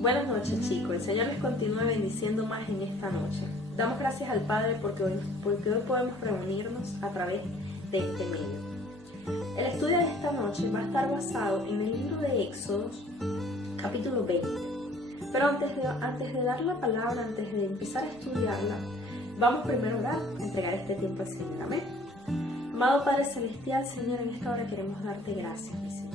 Buenas noches, chicos. El Señor les continúe bendiciendo más en esta noche. Damos gracias al Padre porque hoy podemos reunirnos a través de este medio. El estudio de esta noche va a estar basado en el libro de Éxodos, capítulo 20. Pero antes de dar la palabra, antes de empezar a estudiarla, vamos primero a orar, a entregar este tiempo al Señor. Amén. Amado Padre Celestial, Señor, en esta hora queremos darte gracias, mi Señor.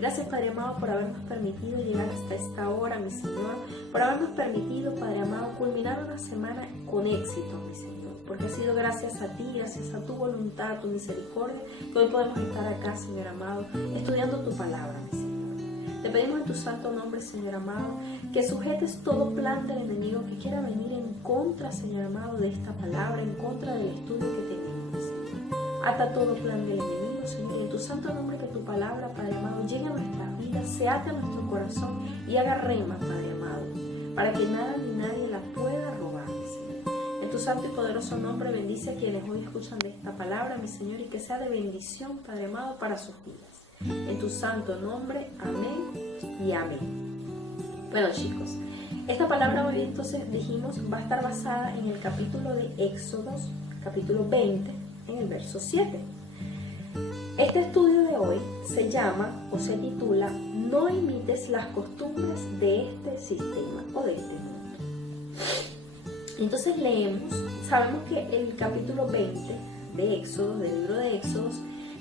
Gracias, Padre amado, por habernos permitido llegar hasta esta hora, mi Señor. Por habernos permitido, Padre amado, culminar una semana con éxito, mi Señor. Porque ha sido gracias a ti, gracias a tu voluntad, a tu misericordia, que hoy podemos estar acá, Señor amado, estudiando tu palabra, mi Señor. Te pedimos en tu santo nombre, Señor amado, que sujetes todo plan del enemigo que quiera venir en contra, Señor amado, de esta palabra, en contra del estudio que tenemos, mi Señor. Ata todo plan del enemigo, Señor, y en tu santo nombre que tu palabra, Padre amado, llegue a nuestras vidas, se ate a nuestro corazón y haga rema, Padre amado, para que nada ni nadie la pueda robar, mi Señor. En tu santo y poderoso nombre bendice a quienes hoy escuchan de esta palabra, mi Señor, y que sea de bendición, Padre amado, para sus vidas. En tu santo nombre, amén y amén. Bueno, chicos, esta palabra hoy entonces dijimos va a estar basada en el capítulo de Éxodos, capítulo 20, en el verso 7. Este estudio de hoy se llama o se titula No imites las costumbres de este sistema o de este mundo. Entonces leemos, sabemos que el capítulo 20 de Éxodos, del libro de Éxodos,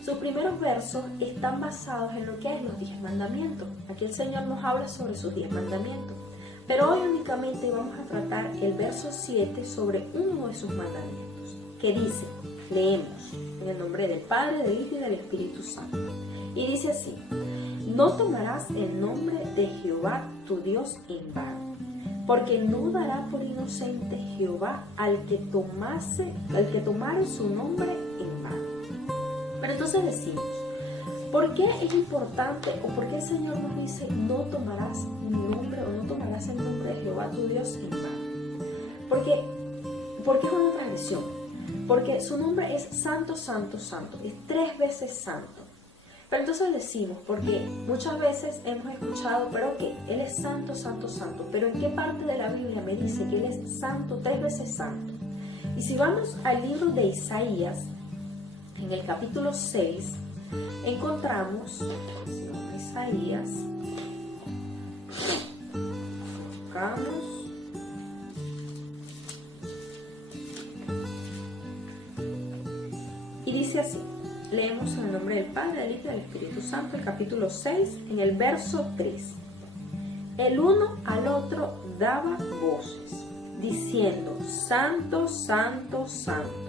sus primeros versos están basados en lo que es los 10 mandamientos. Aquí el Señor nos habla sobre sus 10 mandamientos. Pero hoy únicamente vamos a tratar el verso 7 sobre uno de sus mandamientos, que dice, leemos, en el nombre del Padre, del Hijo y del Espíritu Santo. Y dice así, no tomarás el nombre de Jehová tu Dios en vano, porque no dará por inocente Jehová al que tomare su nombre en vano. Pero entonces decimos, ¿por qué es importante o por qué el Señor nos dice no tomarás mi nombre o no tomarás el nombre de Jehová tu Dios en vano? Porque es una transgresión. Porque su nombre es santo, santo, santo. Es 3 veces santo. Pero entonces decimos, porque muchas veces hemos escuchado, pero que Él es santo, santo, santo. Pero ¿en qué parte de la Biblia me dice que Él es santo, 3 veces santo? Y si vamos al libro de Isaías, en el capítulo 6, encontramos, Isaías, buscamos, y dice así, leemos en el nombre del Padre, del Hijo y del Espíritu Santo, el capítulo 6, en el verso 3. El uno al otro daba voces, diciendo, Santo, Santo, Santo,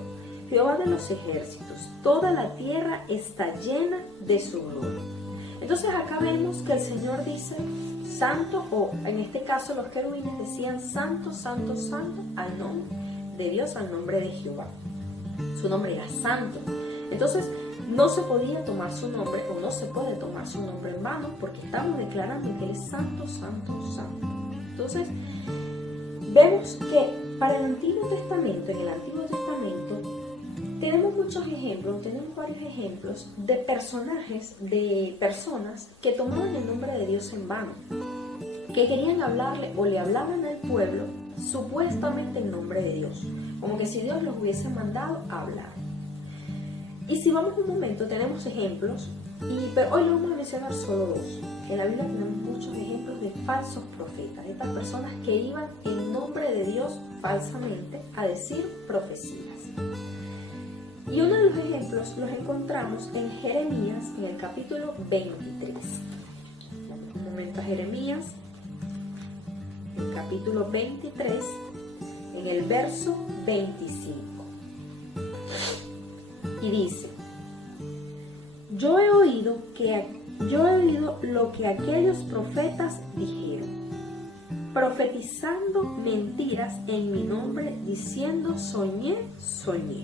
Jehová de los ejércitos, toda la tierra está llena de su gloria. Entonces acá vemos que el Señor dice, Santo, o en este caso los querubines decían, Santo, Santo, Santo, al nombre de Dios, al nombre de Jehová. Su nombre era santo. Entonces no se podía tomar su nombre o no se puede tomar su nombre en vano porque estamos declarando que Él es santo, santo, santo. Entonces vemos que para el Antiguo Testamento, en el Antiguo Testamento, tenemos muchos ejemplos, tenemos varios ejemplos de personajes, de personas que tomaban el nombre de Dios en vano, que querían hablarle o le hablaban al pueblo supuestamente en nombre de Dios, como que si Dios los hubiese mandado a hablar. Y si vamos un momento, tenemos ejemplos, pero hoy lo vamos a mencionar solo 2. En la Biblia tenemos muchos ejemplos de falsos profetas, de estas personas que iban en nombre de Dios falsamente a decir profecías. Y uno de los ejemplos los encontramos en Jeremías, en el capítulo 23. Vamos un momento a Jeremías, el capítulo 23, en el verso 25. Y dice, yo he oído lo que aquellos profetas dijeron, profetizando mentiras en mi nombre, diciendo, soñé, soñé.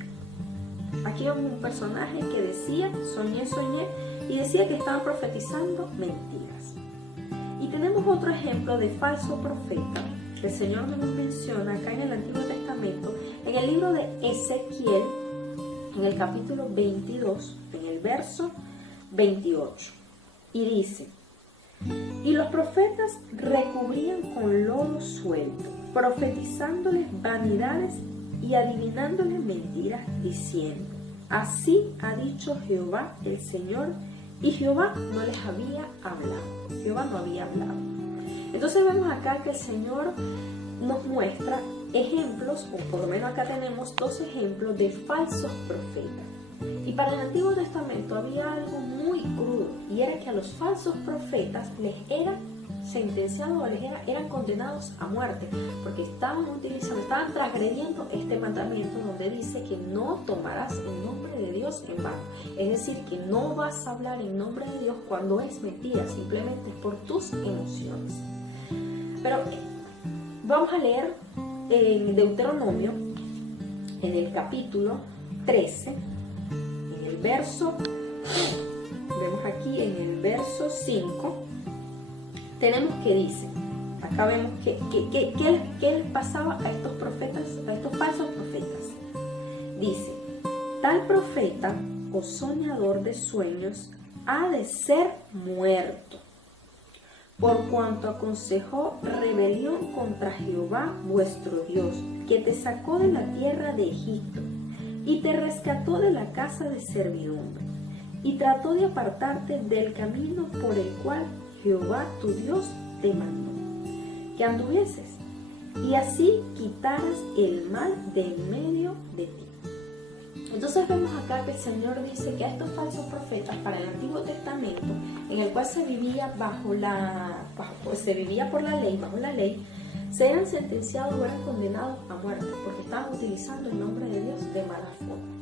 Aquí vemos un personaje que decía, soñé, soñé, y decía que estaban profetizando mentiras. Y tenemos otro ejemplo de falso profeta que el Señor nos menciona acá en el Antiguo Testamento, en el libro de Ezequiel, en el capítulo 22, en el verso 28. Y dice, Y los profetas recubrían con lodo suelto, profetizándoles vanidades y adivinándoles mentiras, diciendo: así ha dicho Jehová el Señor. Y Jehová no les había hablado. Jehová no había hablado. Entonces vemos acá que el Señor nos muestra ejemplos, o por lo menos acá tenemos 2 ejemplos de falsos profetas. Y para el Antiguo Testamento había algo muy crudo, y era que a los falsos profetas les eran sentenciados o eran condenados a muerte, porque estaban transgrediendo este mandamiento donde dice que no tomarás el nombre de Dios en vano. Es decir, que no vas a hablar en nombre de Dios cuando es mentira, simplemente es por tus emociones. Pero vamos a leer en Deuteronomio, en el capítulo 13, en el verso, vemos aquí en el verso 5, tenemos que dice, acá vemos qué les pasaba a estos profetas, a estos falsos profetas. Dice: tal profeta o soñador de sueños ha de ser muerto, por cuanto aconsejó rebelión contra Jehová vuestro Dios, que te sacó de la tierra de Egipto y te rescató de la casa de servidumbre, y trató de apartarte del camino por el cual Jehová tu Dios te mandó que anduvieses, y así quitaras el mal de en medio de ti. Entonces vemos acá que el Señor dice que a estos falsos profetas para el Antiguo Testamento, en el cual se vivía se vivía por la ley, bajo la ley, se eran sentenciados o eran condenados a muerte porque estaban utilizando el nombre de Dios de mala forma.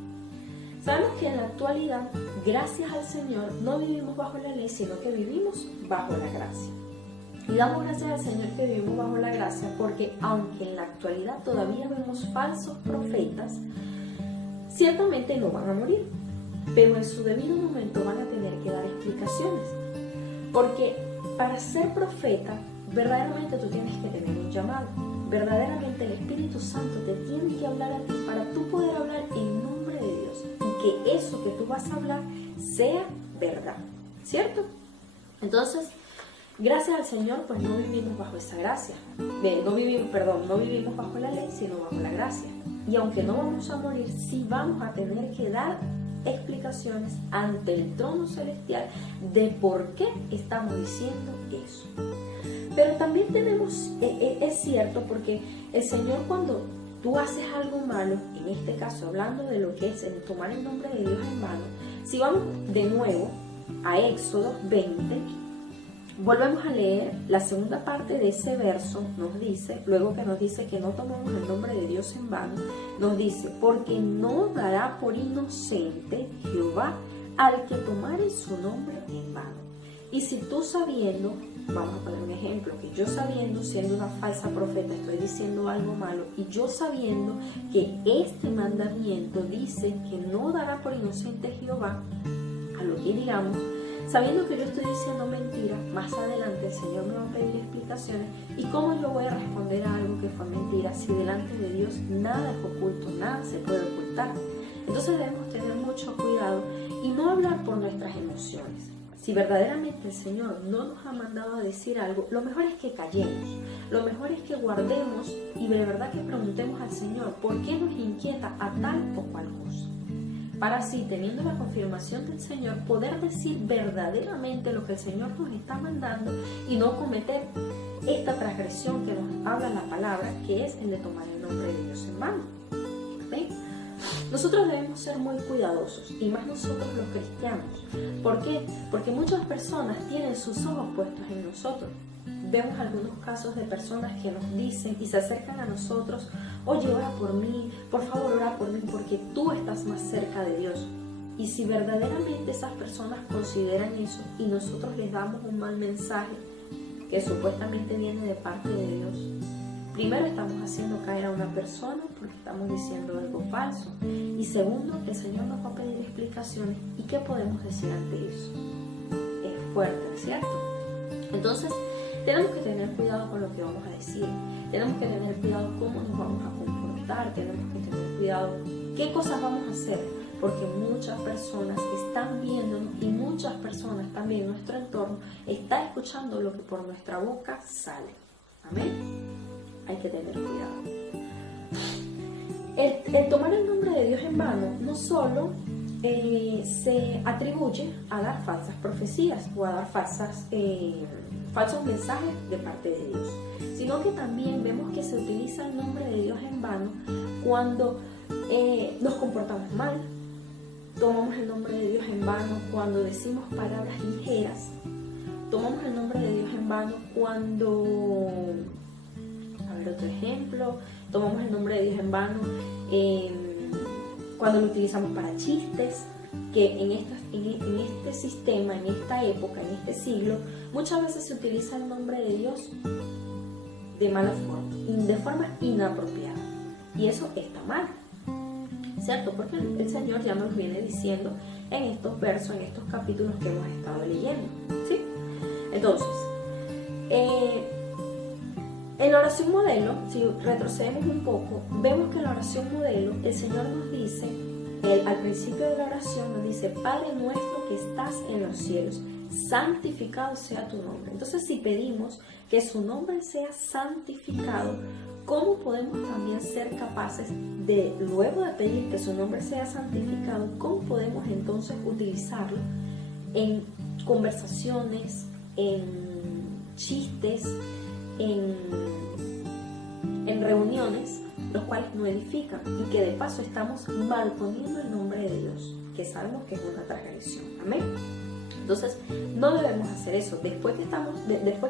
Sabemos que en la actualidad, gracias al Señor, no vivimos bajo la ley, sino que vivimos bajo la gracia. Y damos gracias al Señor que vivimos bajo la gracia, porque aunque en la actualidad todavía vemos falsos profetas, ciertamente no van a morir, pero en su debido momento van a tener que dar explicaciones. Porque para ser profeta, verdaderamente tú tienes que tener un llamado. Verdaderamente el Espíritu Santo te tiene que hablar a ti para tú poder hablar en nombre de Dios. Y que eso que tú vas a hablar sea verdad, ¿cierto? Entonces, gracias al Señor, pues no vivimos bajo esa gracia. No vivimos bajo la ley, sino bajo la gracia. Y aunque no vamos a morir, sí vamos a tener que dar explicaciones ante el trono celestial de por qué estamos diciendo eso. Pero también es cierto, porque el Señor, cuando tú haces algo malo, en este caso hablando de lo que es el tomar el nombre de Dios en vano, si vamos de nuevo a Éxodo 20, volvemos a leer la segunda parte de ese verso. Nos dice, luego que nos dice que no tomamos el nombre de Dios en vano, nos dice: porque no dará por inocente Jehová al que tomare su nombre en vano. Y si tú sabiendo, vamos a poner un ejemplo, que yo sabiendo, siendo una falsa profeta, estoy diciendo algo malo, y yo sabiendo que este mandamiento dice que no dará por inocente Jehová a lo que digamos, sabiendo que yo estoy diciendo mentira, más adelante el Señor me va a pedir explicaciones. ¿Y cómo yo voy a responder a algo que fue mentira si delante de Dios nada es oculto, nada se puede ocultar? Entonces debemos tener mucho cuidado y no hablar por nuestras emociones. Si verdaderamente el Señor no nos ha mandado a decir algo, lo mejor es que callemos, lo mejor es que guardemos y de verdad que preguntemos al Señor por qué nos inquieta a tal o cual cosa. Para así, teniendo la confirmación del Señor, poder decir verdaderamente lo que el Señor nos está mandando y no cometer esta transgresión que nos habla la palabra, que es el de tomar el nombre de Dios en vano. ¿Ven? Nosotros debemos ser muy cuidadosos, y más nosotros los cristianos. ¿Por qué? Porque muchas personas tienen sus ojos puestos en nosotros. Vemos algunos casos de personas que nos dicen y se acercan a nosotros: oye, ora por mí, por favor ora por mí, porque tú estás más cerca de Dios. Y si verdaderamente esas personas consideran eso y nosotros les damos un mal mensaje que supuestamente viene de parte de Dios, primero estamos haciendo caer a una persona porque estamos diciendo algo falso. Y segundo, el Señor nos va a pedir explicaciones. ¿Y qué podemos decir ante eso? Es fuerte, ¿cierto? Entonces, tenemos que tener cuidado con lo que vamos a decir. Tenemos que tener cuidado cómo nos vamos a comportar. Tenemos que tener cuidado qué cosas vamos a hacer porque muchas personas están viéndonos y muchas personas también en nuestro entorno están escuchando lo que por nuestra boca sale. Amén. Hay que tener cuidado. El tomar el nombre de Dios en vano no solo se atribuye a dar falsas profecías o a dar falsos mensajes de parte de Dios, sino que también vemos que se utiliza el nombre de Dios en vano cuando nos comportamos mal. Tomamos el nombre de Dios en vano cuando decimos palabras ligeras. Tomamos el nombre de Dios en vano cuando, a ver otro ejemplo, tomamos el nombre de Dios en vano cuando lo utilizamos para chistes, que en este sistema, en esta época, en este siglo, muchas veces se utiliza el nombre de Dios de mala forma, de forma inapropiada. Y eso está mal, ¿cierto? Porque el Señor ya nos viene diciendo en estos versos, en estos capítulos que hemos estado leyendo, ¿sí? Entonces, en la oración modelo, si retrocedemos un poco, vemos que en la oración modelo el Señor nos dice, al principio de la oración nos dice: Padre nuestro que estás en los cielos, santificado sea tu nombre. Entonces, si pedimos que su nombre sea santificado, ¿cómo podemos también ser capaces de, luego de pedir que su nombre sea santificado, cómo podemos entonces utilizarlo en conversaciones, en chistes, en reuniones, los cuales no edifican y que de paso estamos malponiendo el nombre de Dios, que sabemos que es una transgresión? Amén. Entonces, no debemos hacer eso. Después que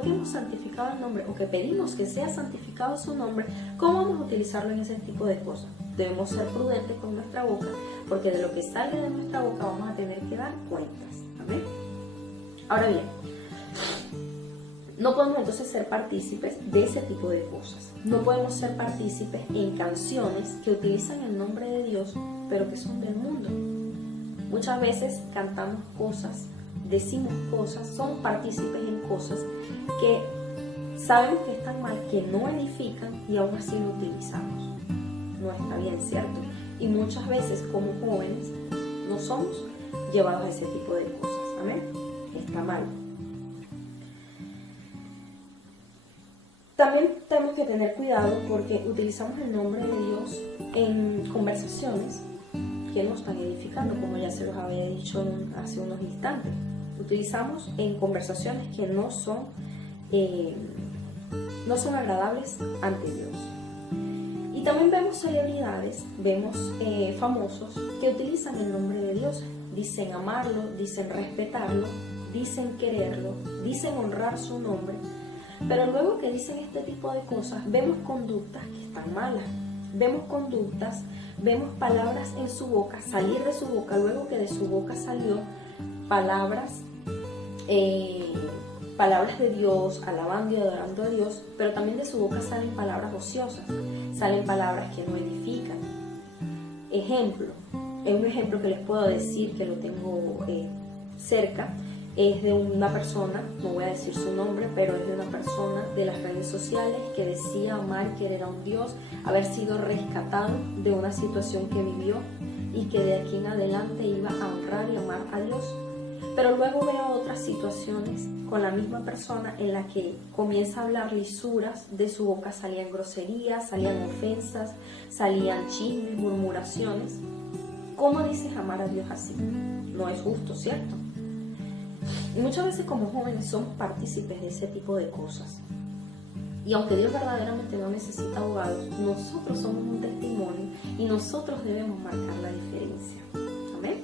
hemos santificado el nombre o que pedimos que sea santificado su nombre, ¿cómo vamos a utilizarlo en ese tipo de cosas? Debemos ser prudentes con nuestra boca, porque de lo que salga de nuestra boca vamos a tener que dar cuentas. Amén. Ahora bien, no podemos entonces ser partícipes de ese tipo de cosas. No podemos ser partícipes en canciones que utilizan el nombre de Dios, pero que son del mundo. Muchas veces cantamos cosas, decimos cosas, somos partícipes en cosas que sabemos que están mal, que no edifican, y aún así lo utilizamos. No está bien, ¿cierto? Y muchas veces como jóvenes no somos llevados a ese tipo de cosas. Amén. Está mal. También tenemos que tener cuidado porque utilizamos el nombre de Dios en conversaciones que no están edificando, como ya se los había dicho hace unos instantes. Utilizamos en conversaciones que no son agradables ante Dios. Y también vemos celebridades, vemos famosos que utilizan el nombre de Dios. Dicen amarlo, dicen respetarlo, dicen quererlo, dicen honrar su nombre. Pero luego que dicen este tipo de cosas, vemos conductas que están malas. Vemos conductas, vemos palabras en su boca, salir de su boca, luego que de su boca salió palabras de Dios, alabando y adorando a Dios, pero también de su boca salen palabras ociosas, salen palabras que no edifican. Un ejemplo que les puedo decir, que lo tengo cerca, es de una persona, no voy a decir su nombre, pero es de una persona de las redes sociales que decía amar y querer a un Dios, haber sido rescatado de una situación que vivió y que de aquí en adelante iba a honrar y amar a Dios. Pero luego veo otras situaciones con la misma persona en la que comienza a hablar lisuras, de su boca salían groserías, salían ofensas, salían chismes, murmuraciones. ¿Cómo dices amar a Dios así? No es justo, ¿cierto? Y muchas veces como jóvenes somos partícipes de ese tipo de cosas. Y aunque Dios verdaderamente no necesita abogados, nosotros somos un testimonio y nosotros debemos marcar la diferencia. Amén.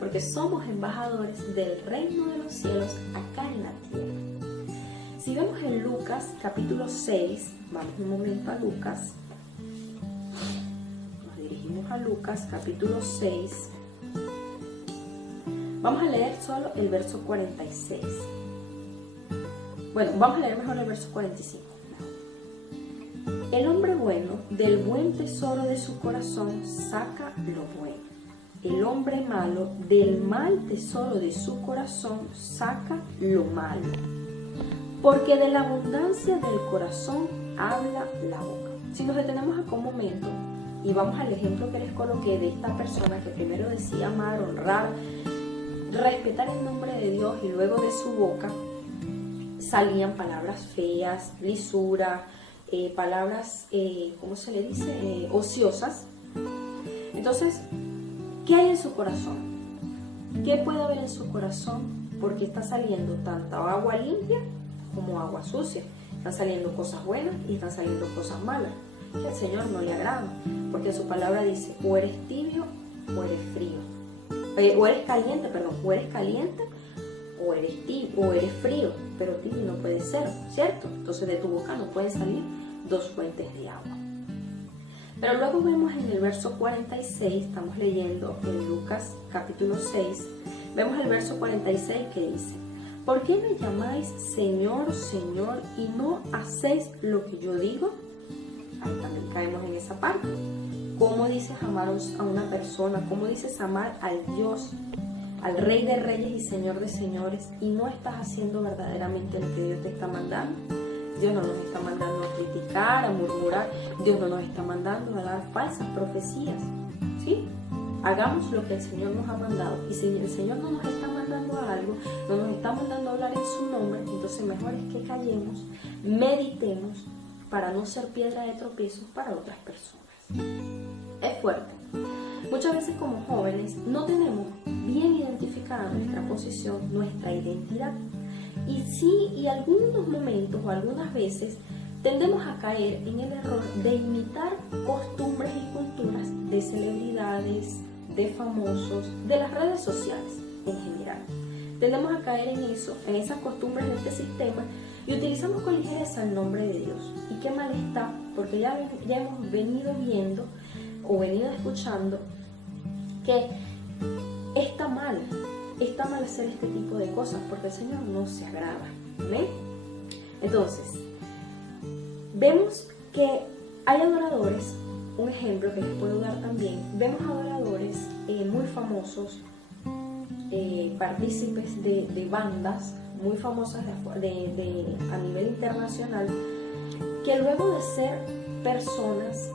Porque somos embajadores del reino de los cielos acá en la tierra. Si vemos en Lucas capítulo 6, vamos un momento a Lucas. Nos dirigimos a Lucas capítulo 6. Vamos a leer solo el verso 46. Bueno, vamos a leer mejor el verso 45. El hombre bueno del buen tesoro de su corazón saca lo bueno. El hombre malo del mal tesoro de su corazón saca lo malo. Porque de la abundancia del corazón habla la boca. Si nos detenemos acá un momento, Y vamos al ejemplo que les coloqué de esta persona que primero decía amar, honrar, respetar el nombre de Dios, y luego de su boca salían palabras feas, lisura, palabras, ¿cómo se le dice? Ociosas. Entonces, ¿qué hay en su corazón? ¿Qué puede haber en su corazón? Porque está saliendo tanto agua limpia como agua sucia. Están saliendo cosas buenas y están saliendo cosas malas, que al Señor no le agrada, porque su palabra dice, o eres tibio o eres frío, o eres caliente, o eres tibio, o eres frío, pero tibio no puede ser, ¿cierto? Entonces de tu boca no pueden salir dos fuentes de agua. Pero luego vemos en el verso 46, estamos leyendo en Lucas capítulo 6, vemos el verso 46 que dice, ¿por qué me llamáis Señor, Señor, y no hacéis lo que yo digo? Ahí también caemos en esa parte. ¿Cómo dices amar a una persona? ¿Cómo dices amar al Dios, al Rey de Reyes y Señor de Señores, y no estás haciendo verdaderamente lo que Dios te está mandando? Dios no nos está mandando a criticar, a murmurar. Dios no nos está mandando a dar falsas profecías, ¿sí? Hagamos lo que el Señor nos ha mandado. Y si el Señor no nos está mandando a algo, no nos está mandando a hablar en su nombre, entonces mejor es que callemos, meditemos, para no ser piedra de tropiezo para otras personas. Es fuerte. Muchas veces como jóvenes no tenemos bien identificada nuestra posición, nuestra identidad. Y sí, y algunos momentos o algunas veces tendemos a caer en el error de imitar costumbres y culturas de celebridades, de famosos, de las redes sociales en general. Tendemos a caer en eso, en esas costumbres de este sistema, y utilizamos con ligereza el nombre de Dios. Y qué mal está, porque ya hemos venido viendo o venido escuchando que está mal hacer este tipo de cosas, porque el Señor no se agrada. ¿Ven? Entonces, vemos que hay adoradores, un ejemplo que les puedo dar también, vemos adoradores muy famosos, partícipes de bandas muy famosas a nivel internacional, que luego de ser personas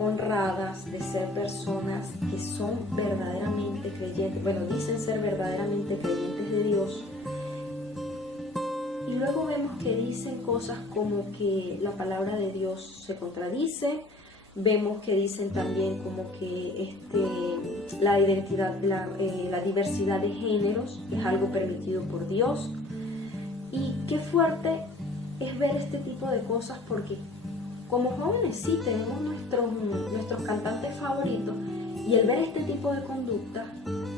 honradas, de ser personas que son verdaderamente creyentes, dicen ser verdaderamente creyentes de Dios, y luego vemos que dicen cosas como que la palabra de Dios se contradice. Vemos que dicen también como que la identidad, la diversidad de géneros es algo permitido por Dios. Y qué fuerte es ver este tipo de cosas, porque como jóvenes sí tenemos nuestros cantantes favoritos, y el ver este tipo de conducta,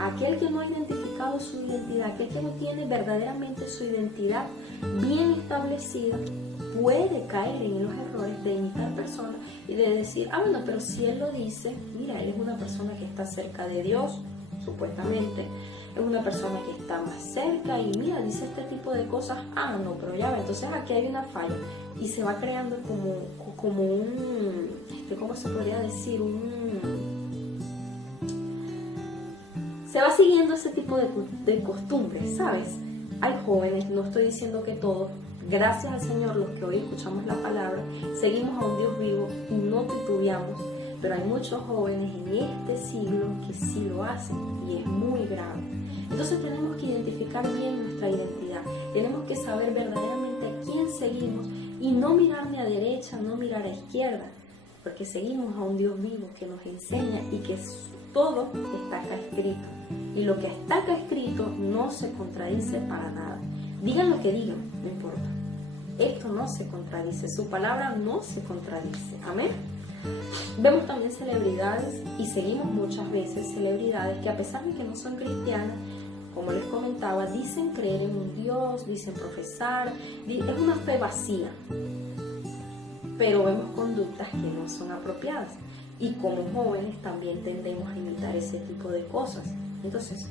aquel que no ha identificado su identidad, aquel que no tiene verdaderamente su identidad bien establecida, puede caer en los errores de imitar personas y de decir, pero si él lo dice, mira, él es una persona que está cerca de Dios, supuestamente, es una persona que está más cerca y mira, dice este tipo de cosas, no, pero ya ve, entonces aquí hay una falla, y se va creando como un, ¿cómo se podría decir? Se va siguiendo ese tipo de costumbres, ¿sabes? Hay jóvenes, no estoy diciendo que todos, gracias al Señor, los que hoy escuchamos la palabra, seguimos a un Dios vivo y no titubeamos, pero hay muchos jóvenes en este siglo que sí lo hacen, y es muy grave. Entonces tenemos que identificar bien nuestra identidad, tenemos que saber verdaderamente a quién seguimos y no mirar ni a derecha, no mirar a izquierda, porque seguimos a un Dios vivo que nos enseña y que todo está acá escrito. Y lo que está acá escrito no se contradice para nada. Digan lo que digan, no importa. Esto no se contradice, su palabra no se contradice. Amén. Vemos también celebridades, y seguimos muchas veces celebridades que, a pesar de que no son cristianas, como les comentaba, dicen creer en un Dios, dicen profesar, es una fe vacía. Pero vemos conductas que no son apropiadas. Y como jóvenes también tendemos a imitar ese tipo de cosas. Entonces,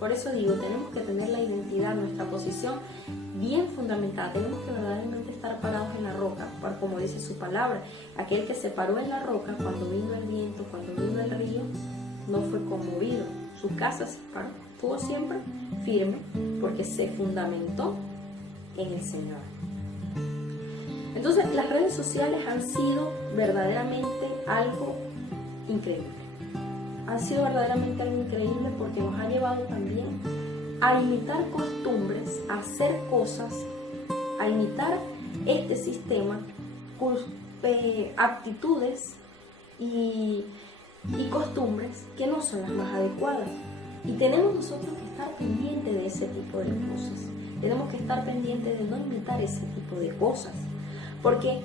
por eso digo, tenemos que tener la identidad, nuestra posición bien fundamentada. Tenemos que verdaderamente estar parados en la roca, como dice su palabra. Aquel que se paró en la roca cuando vino el viento, cuando vino el río, no fue conmovido. Su casa se paró, estuvo siempre firme porque se fundamentó en el Señor. Entonces, las redes sociales han sido verdaderamente algo increíble. Han sido verdaderamente algo increíble porque nos ha llevado también a imitar costumbres, a hacer cosas, a imitar este sistema, aptitudes y costumbres que no son las más adecuadas. Y tenemos nosotros que estar pendientes de ese tipo de cosas. Tenemos que estar pendientes de no imitar ese tipo de cosas. Porque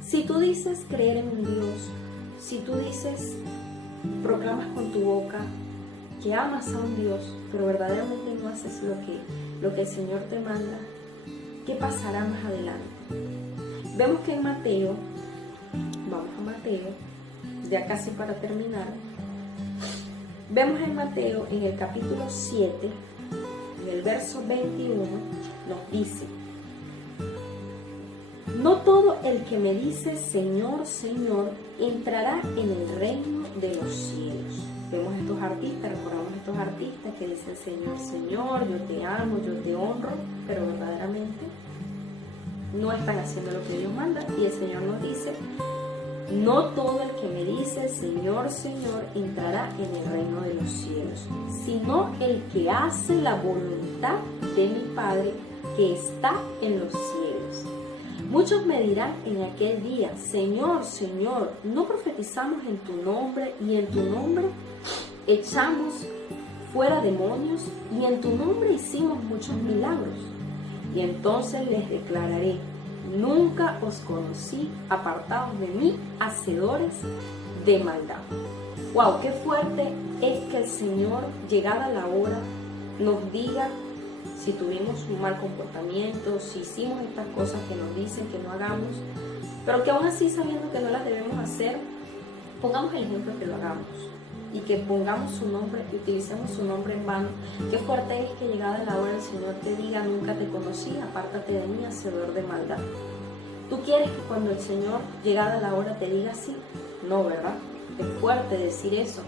si tú dices creer en un Dios, si tú dices, proclamas con tu boca que amas a un Dios, pero verdaderamente no haces lo que el Señor te manda, ¿qué pasará más adelante? Vemos que en Mateo, vamos a Mateo, ya casi para terminar, vemos en Mateo, en el capítulo 7, en el verso 21, nos dice: no todo el que me dice Señor, Señor, entrará en el reino de los cielos. Vemos estos artistas, recordamos estos artistas que dicen Señor, Señor, yo te amo, yo te honro, pero verdaderamente no están haciendo lo que Dios manda. Y el Señor nos dice: no todo el que me dice Señor, Señor, entrará en el reino de los cielos, sino el que hace la voluntad de mi Padre que está en los cielos. Muchos me dirán en aquel día: Señor, Señor, ¿no profetizamos en tu nombre y en tu nombre echamos fuera demonios y en tu nombre hicimos muchos milagros? Y entonces les declararé: nunca os conocí, apartados de mí, hacedores de maldad. ¡Wow! ¡Qué fuerte es que el Señor, llegada la hora, nos diga si tuvimos un mal comportamiento, si hicimos estas cosas que nos dicen que no hagamos, pero que aún así, sabiendo que no las debemos hacer, pongamos el ejemplo que lo hagamos y que pongamos su nombre, que utilicemos su nombre en vano? Qué fuerte es que llegada la hora el Señor te diga: nunca te conocí, apártate de mí, hacedor de maldad. ¿Tú quieres que cuando el Señor, llegada la hora, te diga así? No, ¿verdad? Qué fuerte decir eso,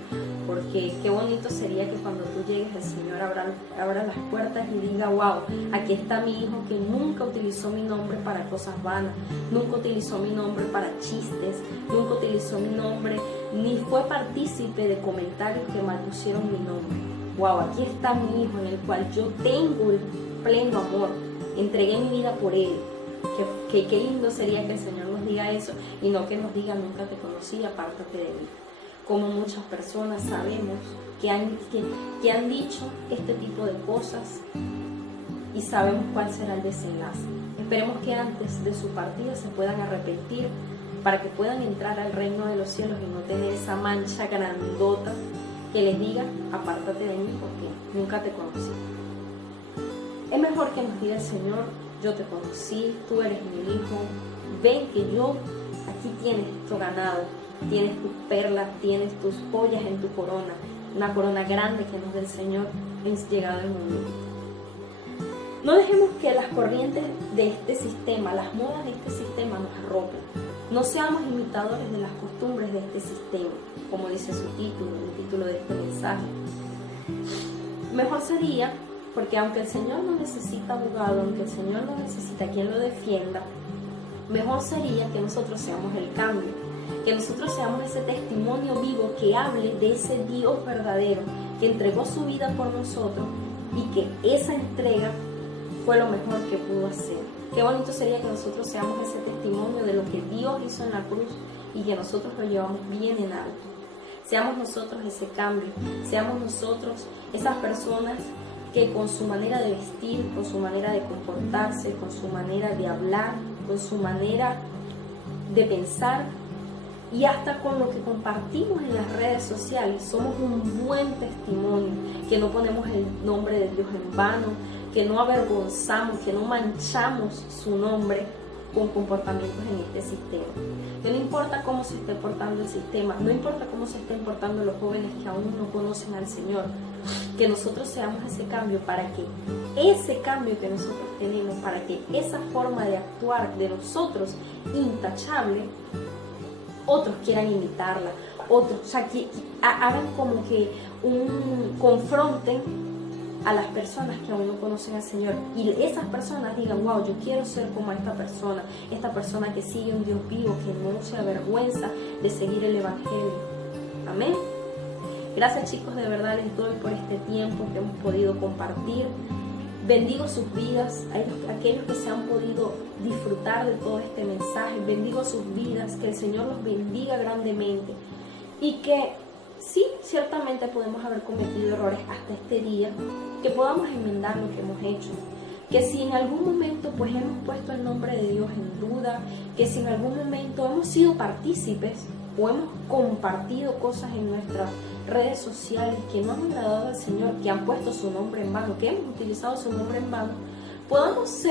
porque qué bonito sería que cuando tú llegues el Señor abra las puertas y diga: wow, aquí está mi hijo que nunca utilizó mi nombre para cosas vanas, nunca utilizó mi nombre para chistes, nunca utilizó mi nombre, ni fue partícipe de comentarios que malpusieron mi nombre. Wow, aquí está mi hijo en el cual yo tengo el pleno amor, entregué mi vida por él. Qué lindo sería que el Señor nos diga eso y no que nos diga: nunca te conocí, apártate de mí. Como muchas personas sabemos que han dicho este tipo de cosas y sabemos cuál será el desenlace. Esperemos que antes de su partida se puedan arrepentir para que puedan entrar al reino de los cielos y no tener esa mancha grandota que les diga: apártate de mí porque nunca te conocí. Es mejor que nos diga el Señor: yo te conocí, tú eres mi hijo, ven que yo, aquí tienes tu ganado, tienes tus perlas, tienes tus joyas en tu corona, una corona grande que nos da el Señor en llegado el momento. No dejemos que las corrientes de este sistema, las modas de este sistema nos arropen. No seamos imitadores de las costumbres de este sistema, como dice su título, el título de este mensaje. Mejor sería, porque aunque el Señor no necesita abogado, aunque el Señor no necesita quien lo defienda, mejor sería que nosotros seamos el cambio, que nosotros seamos ese testimonio vivo que hable de ese Dios verdadero que entregó su vida por nosotros y que esa entrega fue lo mejor que pudo hacer. Qué bonito sería que nosotros seamos ese testimonio de lo que Dios hizo en la cruz y que nosotros lo llevamos bien en alto. Seamos nosotros ese cambio, seamos nosotros esas personas que con su manera de vestir, con su manera de comportarse, con su manera de hablar, con su manera de pensar y hasta con lo que compartimos en las redes sociales, somos un buen testimonio, que no ponemos el nombre de Dios en vano, que no avergonzamos, que no manchamos su nombre con comportamientos en este sistema. Que no importa cómo se esté portando el sistema, no importa cómo se estén portando los jóvenes que aún no conocen al Señor, que nosotros seamos ese cambio para que ese cambio que nosotros tenemos, para que esa forma de actuar de nosotros intachable, otros quieran imitarla, otros, o sea, que hagan como que confronten a las personas que aún no conocen al Señor, y esas personas digan, wow, yo quiero ser como esta persona que sigue un Dios vivo, que no se avergüenza de seguir el Evangelio. Amén. Gracias, chicos, de verdad les doy por este tiempo que hemos podido compartir. Bendigo sus vidas, a aquellos que se han podido disfrutar de todo este mensaje. Bendigo sus vidas, que el Señor los bendiga grandemente. Y que sí, ciertamente podemos haber cometido errores hasta este día, que podamos enmendar lo que hemos hecho. Que si en algún momento pues hemos puesto el nombre de Dios en duda, que si en algún momento hemos sido partícipes o hemos compartido cosas en nuestras redes sociales que no han agradado al Señor, que han puesto su nombre en vano, que hemos utilizado su nombre en vano, podamos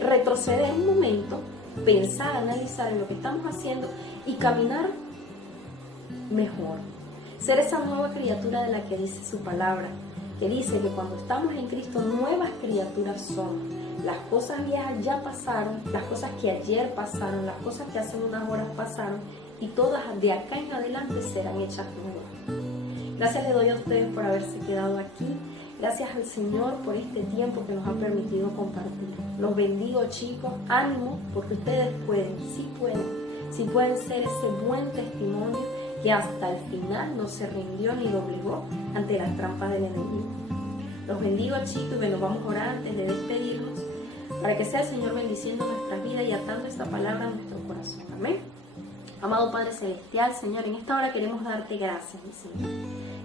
retroceder un momento, pensar, analizar en lo que estamos haciendo y caminar mejor. Ser esa nueva criatura de la que dice su palabra, que dice que cuando estamos en Cristo, nuevas criaturas somos. Las cosas viejas ya pasaron, las cosas que ayer pasaron, las cosas que hace unas horas pasaron, y todas de acá en adelante serán hechas nuevas. Gracias le doy a ustedes por haberse quedado aquí. Gracias al Señor por este tiempo que nos ha permitido compartir. Los bendigo, chicos. Ánimo, porque ustedes pueden, sí pueden ser ese buen testimonio que hasta el final no se rindió ni doblegó ante las trampas del enemigo. Los bendigo, chicos, y bueno, vamos a orar antes de despedirnos para que sea el Señor bendiciendo nuestras vidas y atando esta palabra a nuestro corazón. Amén. Amado Padre Celestial, Señor, en esta hora queremos darte gracias, mi Señor.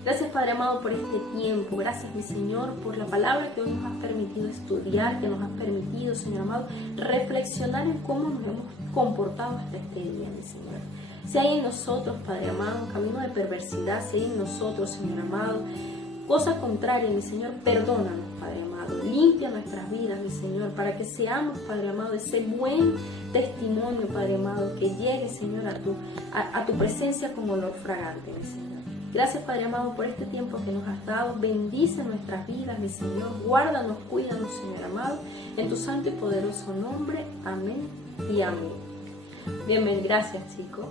Gracias, Padre amado, por este tiempo. Gracias, mi Señor, por la palabra que hoy nos has permitido estudiar, que nos has permitido, Señor amado, reflexionar en cómo nos hemos comportado hasta este día, mi Señor. Si hay en nosotros, Padre amado, un camino de perversidad, si hay en nosotros, Señor amado, cosa contraria, mi Señor, perdónanos, Padre amado. Limpia nuestras vidas, mi Señor, para que seamos, Padre amado, ese buen testimonio, Padre amado, que llegue, Señor, a tu presencia con olor fragante, mi Señor. Gracias, Padre amado, por este tiempo que nos has dado. Bendice nuestras vidas, mi Señor. Guárdanos, cuídanos, Señor amado. En tu santo y poderoso nombre. Amén y amén. Bien, gracias, chicos.